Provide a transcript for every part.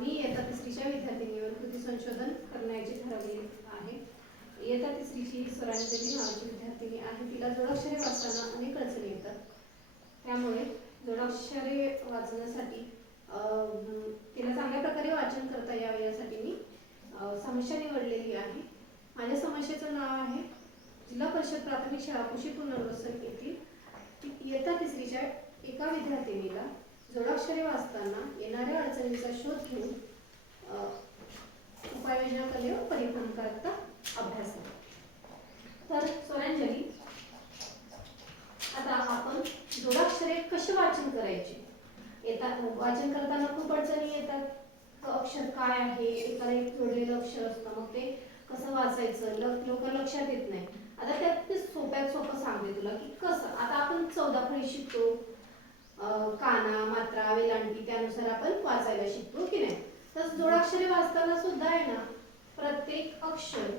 मी इयत्ता तिसरीच्या विद्यार्थिनीवर कृती संशोधन करण्याचे ठरवले आहे. इयत्ता तिसरीची स्वरांजली नावाची विद्यार्थिनी आहे. तिला जोडाक्षरे वाचताना अनेक अडचणी येतात. त्यामुळे जोडाक्षरे वाचण्यासाठी तिला चांगल्या प्रकारे वाचन करता यावे यासाठी मी समस्या निवडलेली आहे. माझ्या समस्येचं नाव आहे जिल्हा परिषद प्राथमिक शाळा कृषी पुनर्वसन येथील ती- इयत्ता तिसरीच्या एका विद्यार्थिनीला जोडाक्षरे वाचताना येणाऱ्या अडचणींचा शोध घेऊन अ, उपाययोजना करणे व परिपूर्ण करता अभ्यास करा. तर स्वरांजली आता आपण जोडाक्षरे कशी वाचन करायचे येतात वाचन करताना खूप अडचणी येतात तो अक्षर काय आहे? एकाला एक जोडलेलं अक्षर असतं. मग ते कसं वाचायचं? लवकर लक्षात येत नाही. आता त्यात ते सोप्यात सोपं सांगते तुला की कसं? आता आपण चौदा फळी शिकतो. काना मात्रा वेलांटी त्यानुसार आपण वाचायला शिकतो हो की नाही? तर जोडाक्षरे वाचताना सुद्धा आहे ना प्रत्येक अक्षर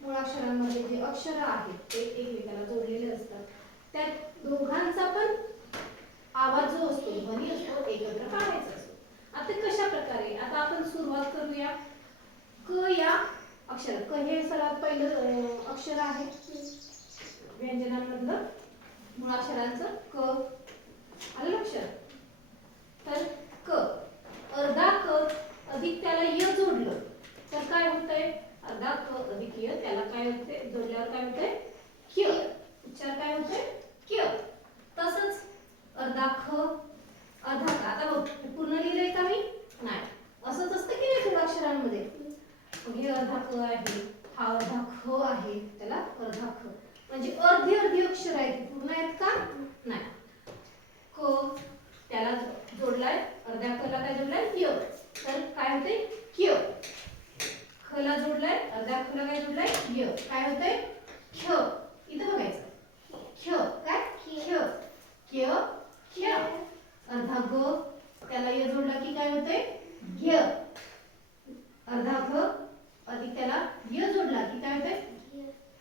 मुळाक्षरांमध्ये जे अक्षर आहेत ते एकमेकाला जोडलेले असतात. त्या दोघांचा पण आवाज जो असतो ध्वनी असतो एकत्र काढायचा असतो आता कशा प्रकारे आता आपण सुरुवात करूया क या अक्षर. क हे सर्वात पहिलं अं, अक्षर आहे. व्यंजनांमधलं मुळाक्षरांचं क. आलं लक्षात? तर क अर्धा क अधिक त्याला य जोडलं तर काय होतंय अर्धा क अधिक य त्याला काय होते जोडल्यावर काय होतंय क्य उच्चार काय होतोय क्य तसंच अर्धा ख अर्धा क आता बघ हे पूर्ण लिहिलंय का मी नाही असंच असतं की नाही जोडाक्षरांमध्ये मग आहे हा अर्धा ख आहे त्याला अर्धा ख. म्हणजे अर्धी अर्धी अक्षर आहेत पूर्ण आहेत का? नाही. क त्याला जोडलाय अर्ध्या कला काय जोडलाय? य. तर काय होते क्य. खला जोडलाय अर्ध्या खला काय जोडलाय? य. काय होते ख इथं बघायचं. ख काय? ख क्य. ख्य अर्धा ग. त्याला य जोडला की काय होते घ्य अर्धा घ अधिक त्याला य जोडला की काय होते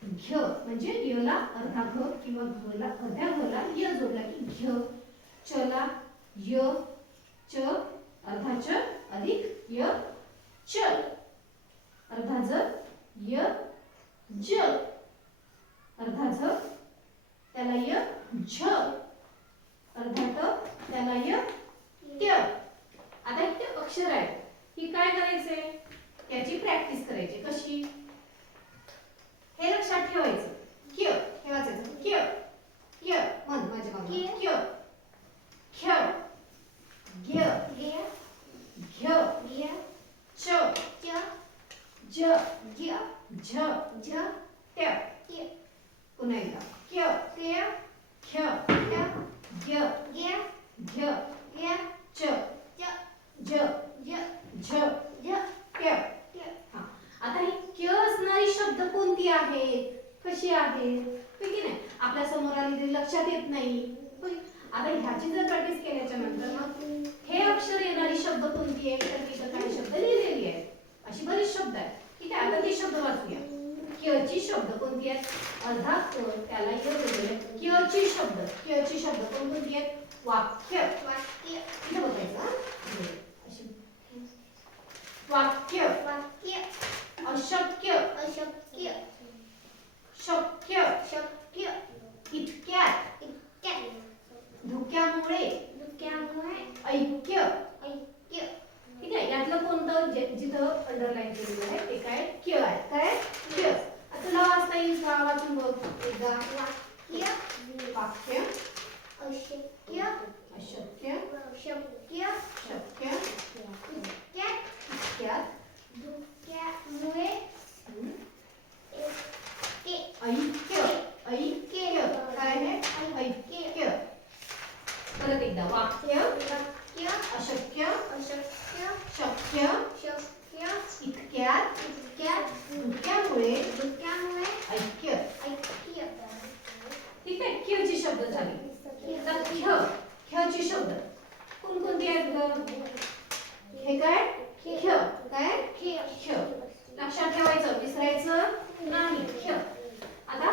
घ्य म्हणजे यला अर्धा घ किंवा घला अर्ध्या घला य जोडला की घ. चला य च अर्धा च अधिक य च अर्धा ज य ज अर्धा झ त्याला य झ अर्धा ट त्याला य ट्य आता इथे अक्षर आहे ही काय करायचंय त्याची प्रॅक्टिस करायची कशी हे लक्षात ठेवायचं क्य हे वाचायचं क्य क्य मन माझ्या मागे क्य ख्य घ्य घ्य च ज झ ट्य पुन्हा एकदा. क्य ख्य घ य च ज झ हा. आता ही क्य असणारी शब्द कोणती आहेत? कशी आहेत? ठीक नाही? आपल्यासमोर आली तरी लक्षात येत नाही. आता ह्याची जर प्रॅक्टिस केल्याच्यानंतर मग हे अक्षर येणारी शब्द कोणती आहे तर तिथं काही शब्द लिहिलेली आहेत अशी बरीच शब्द आहेत ठीक आहे आता ती शब्द वाचूया क्यची शब्द कोणती आहेत? अर्धा क त्याला य जोडलेले क्यची शब्द क्यची शब्द कोणकोणती आहेत? वाक्य. इथं बघायचं अशी. वाक्य. अशक्य. शक्य. इतक्यात. धुक्यामुळे. ऐक्य. ठीक आहे? यातलं कोणतं जिथं अंडरलाईन केलेलं आहे ते काय? क्य आहे काय क्य आता तुला वाचता येईल का वाचून बघ एकदा वाक्य अशक्य शक्य इतक्यात ऐक्य ऐक्य काय आहे ऐक्य परत एकदा वाक्य अशक्य शक्य इतक्यात धुक्यामुळे ऐक्य ठीक आहे क्यची शब्द झाली आता ख्य ख्यची शब्द कोणकोणती आहेत ग. हे काय? ख्य काय? ख्य लक्षात ठेवायचं विसरायचं नाही. ख्य आता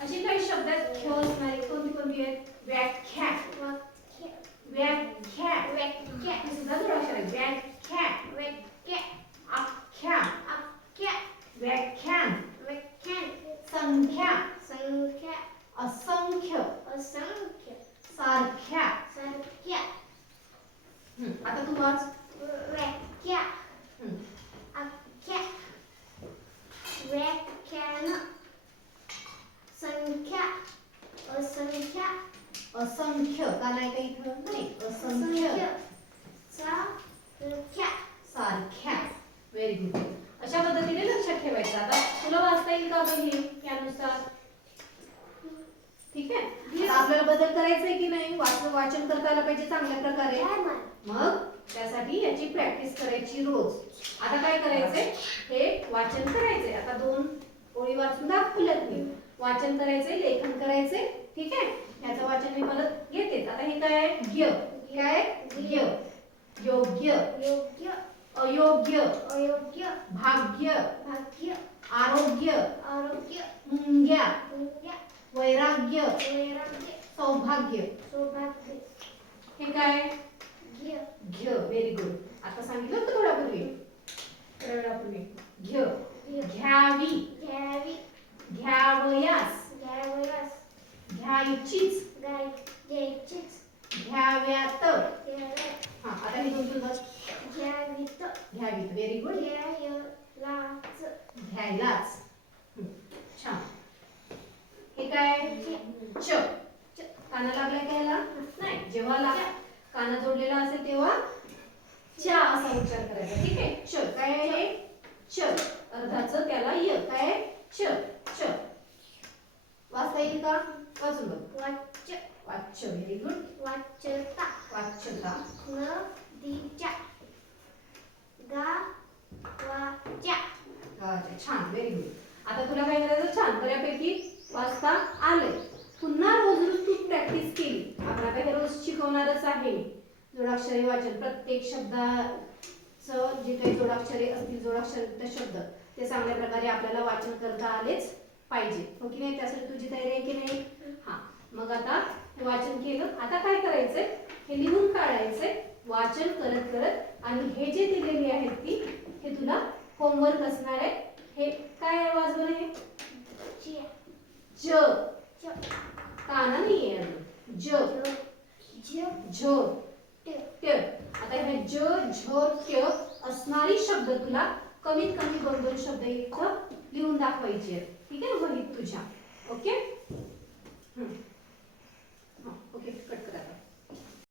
अशी काही शब्द आहेत ख्य असणारी कोणती कोणती आहेत व्याख्या. व्याख्या. व्याख्या. आता तू वाच व्याख्या हम्म. आख्या व्याख्यान संख्या असंख्या असंख्य का नाही का इथं नाही असंख्य असंख्य संख्या सारख्या व्हेरी गुड अशा पद्धतीने लक्षात ठेवायचं आता तुला वाचता येईल का बघ हे त्यानुसार ठीक आहे आता आपल्याला बदल करायचा आहे की नाही वाच आलं पाहिजे चांगल्या प्रकारे. मग त्यासाठी याची प्रॅक्टिस करायची रोज. आता काय करायचंय? हे वाचन करायचंय. आता दोन ओळी वाचून दाखवल्यात मी. वाचन करायचंय लेखन करायचंय ठीक आहे? याचं वाचन मी परत घेतेच आता हे काय आहे? काय? ज्ञ योग्य. योग्य. अयोग्य. अयोग्य. भाग्य. भाग्य. आरोग्य. आरोग्य. मुंग्या. पुण्य वैराग्य. वैराग्य. सौभाग्य. सौभाग्य. हे काय? घ्य घ्य व्हेरी गुड आता सांगितलं होतं थोड्यापूर्वी थोड्या वेळापूर्वी घ्य घ्यावी. घ्यावी. घ्यावयास. घ्यावयास. घ्यायचीच. गाय घ्यायचीच. घ्याव्यात. हा आता हे दोन तुझं घ्यावीत. घ्यावीत. व्हेरी गुड घ्यायलाच. घ्यायलाच. छान. हे काय? च. च. काना लागलाय का याला? नाही जेव्हा ला काना जोडलेला असेल तेव्हा च्या असा उच्चार करायचा ठीक आहे? च काय आहे च. अर्धाचं त्याला य काय? च च. वाचता येईल का? वाचून बघ. वाच वाच्य व्हेरी गुड वाचता वाच्यता. नदीच्या गावाच्या गावाच्या छान व्हेरी गुड आता तुला काय करायचं? छान बऱ्यापैकी वाचता आलंय. पुन्हा रोज रोज तू प्रॅक्टिस केली. आपण आता हे रोज शिकवणारच आहे. जोडाक्षरी वाचन प्रत्येक शब्दाचं जे काही जोडाक्षरे असतील जोडाक्षर शब्द ते चांगल्या प्रकारे आपल्याला वाचन करता आलेच पाहिजे. हो की नाही? त्यासाठी तुझी तयारी आहे की नाही? हा. मग आता वाचन केलं. आता काय करायचंय? हे लिहून काढायचंय. वाचन करत करत आणि हे जे दिलेली आहेत ती हे तुला होमवर्क असणार आहे. हे काय आहे वाजवणं ज. च काना नाहीये अजून. ज. झ ट. त्य आता हे ज झ त्य असणारी शब्द तुला कमीत कमी दोन दोन शब्द इथं लिहून दाखवायचे ठीक आहे वहीत तुझ्या. ओके? ओके कट करा.